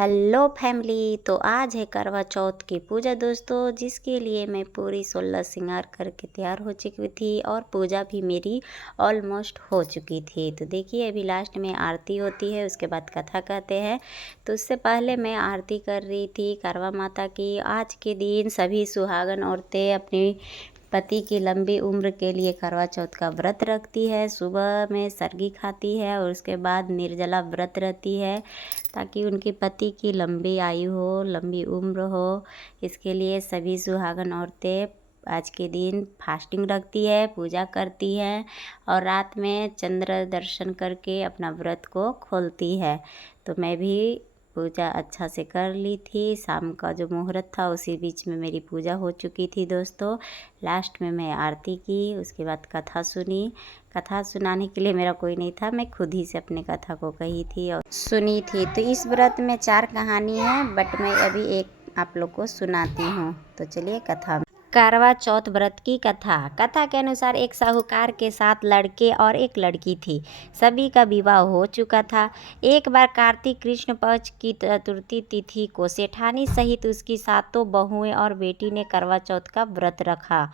Hello family. तो आज है करवा चौथ की पूजा दोस्तों, जिसके लिए मैं पूरी 16 श्रृंगार करके तैयार हो चुकी थी और पूजा भी मेरी ऑलमोस्ट हो चुकी थी। तो देखिए अभी लास्ट में आरती होती है, उसके बाद कथा कहते हैं। तो उससे पहले मैं आरती कर रही थी करवा माता की। आज के दिन सभी सुहागन औरतें अपनी पति की लंबी उम्र के लिए करवा चौथ का व्रत रखती है। सुबह में सरगी खाती है और उसके बाद निर्जला व्रत रहती है, ताकि उनके पति की लंबी आयु हो, लंबी उम्र हो। इसके लिए सभी सुहागन औरतें आज के दिन फास्टिंग रखती है, पूजा करती हैं और रात में चंद्र दर्शन करके अपना व्रत को खोलती है। तो मैं भी पूजा अच्छा से कर ली थी। शाम का जो मुहूर्त था उसी बीच में मेरी पूजा हो चुकी थी दोस्तों। लास्ट में मैं आरती की, उसके बाद कथा सुनी। कथा सुनाने के लिए मेरा कोई नहीं था, मैं खुद ही से अपने कथा को कही थी और सुनी थी। तो इस व्रत में 4 कहानी है, बट मैं अभी एक आप लोग को सुनाती हूँ। तो चलिए कथा। करवा चौथ व्रत की कथा। कथा के अनुसार एक साहूकार के 7 लड़के और एक लड़की थी। सभी का विवाह हो चुका था। एक बार कार्तिक कृष्ण पक्ष की चतुर्थी तिथि को सेठानी सहित उसकी 7 बहुएं और बेटी ने करवा चौथ का व्रत रखा।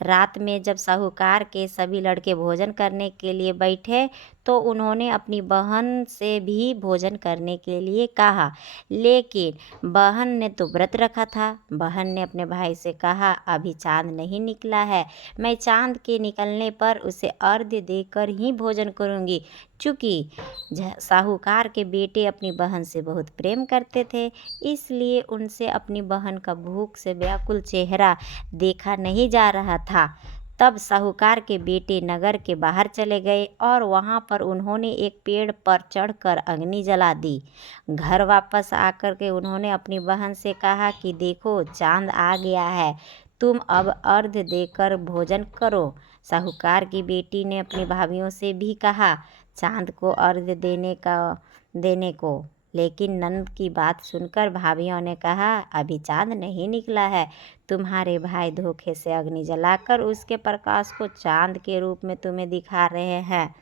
रात में जब साहूकार के सभी लड़के भोजन करने के लिए बैठे तो उन्होंने अपनी बहन से भी भोजन करने के लिए कहा, लेकिन बहन ने तो व्रत रखा था। बहन ने अपने भाई से कहा, अभी चांद नहीं निकला है, मैं चांद के निकलने पर उसे अर्घ्य देकर ही भोजन करूंगी। चूँकि साहूकार के बेटे अपनी बहन से बहुत प्रेम करते थे, इसलिए उनसे अपनी बहन का भूख से व्याकुल चेहरा देखा नहीं जा रहा था। तब साहूकार के बेटे नगर के बाहर चले गए और वहाँ पर उन्होंने एक पेड़ पर चढ़कर अग्नि जला दी। घर वापस आकर के उन्होंने अपनी बहन से कहा कि देखो चांद आ गया है, तुम अब अर्घ्य देकर भोजन करो। साहूकार की बेटी ने अपनी भाभियों से भी कहा चांद को अर्घ्य देने को, लेकिन नंद की बात सुनकर भाभियों ने कहा, अभी चांद नहीं निकला है, तुम्हारे भाई धोखे से अग्नि जलाकर उसके प्रकाश को चांद के रूप में तुम्हें दिखा रहे हैं।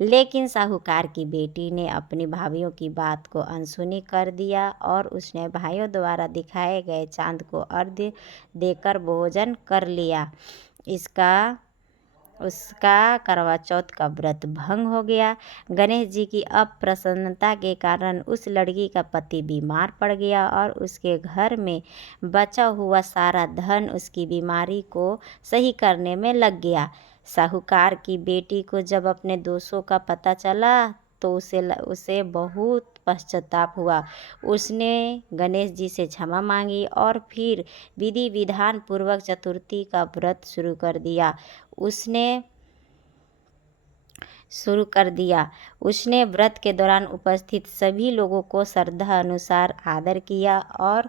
लेकिन साहूकार की बेटी ने अपनी भाभियों की बात को अनसुनी कर दिया और उसने भाइयों द्वारा दिखाए गए चांद को अर्घ्य देकर भोजन कर लिया। उसका करवा चौथ का व्रत भंग हो गया। गणेश जी की अप्रसन्नता के कारण उस लड़की का पति बीमार पड़ गया और उसके घर में बचा हुआ सारा धन उसकी बीमारी को सही करने में लग गया। साहूकार की बेटी को जब अपने दोषों का पता चला तो उसे बहुत पश्चाताप हुआ। उसने गणेश जी से क्षमा मांगी और फिर विधि विधान पूर्वक चतुर्थी का व्रत शुरू कर दिया। उसने व्रत के दौरान उपस्थित सभी लोगों को श्रद्धा अनुसार आदर किया और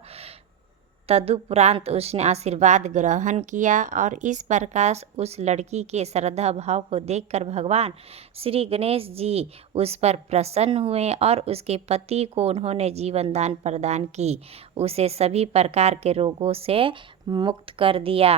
तदुपरांत उसने आशीर्वाद ग्रहण किया और इस प्रकार उस लड़की के श्रद्धा भाव को देखकर भगवान श्री गणेश जी उस पर प्रसन्न हुए और उसके पति को उन्होंने जीवन दान प्रदान की। उसे सभी प्रकार के रोगों से मुक्त कर दिया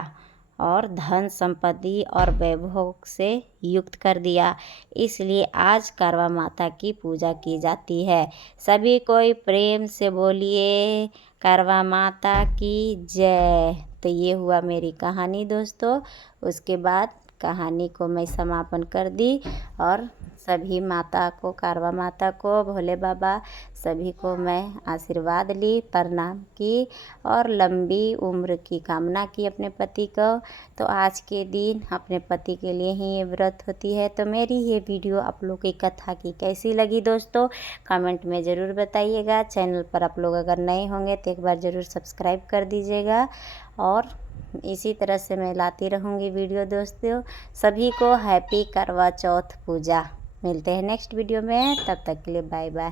और धन संपत्ति और वैभव से युक्त कर दिया। इसलिए आज करवा माता की पूजा की जाती है। सभी कोई प्रेम से बोलिए करवा माता की जय। तो ये हुआ मेरी कहानी दोस्तों। उसके बाद कहानी को मैं समापन कर दी और सभी माता को, करवा माता को, भोले बाबा सभी को मैं आशीर्वाद ली, प्रणाम की और लंबी उम्र की कामना की अपने पति को। तो आज के दिन अपने पति के लिए ही ये व्रत होती है। तो मेरी ये वीडियो आप लोग की कथा की कैसी लगी दोस्तों, कमेंट में ज़रूर बताइएगा। चैनल पर आप लोग अगर नए होंगे तो एक बार ज़रूर सब्सक्राइब कर दीजिएगा और इसी तरह से मैं लाती रहूँगी वीडियो दोस्तों। सभी को हैप्पी करवा चौथ पूजा। मिलते हैं नेक्स्ट वीडियो में, तब तक के लिए बाय बाय।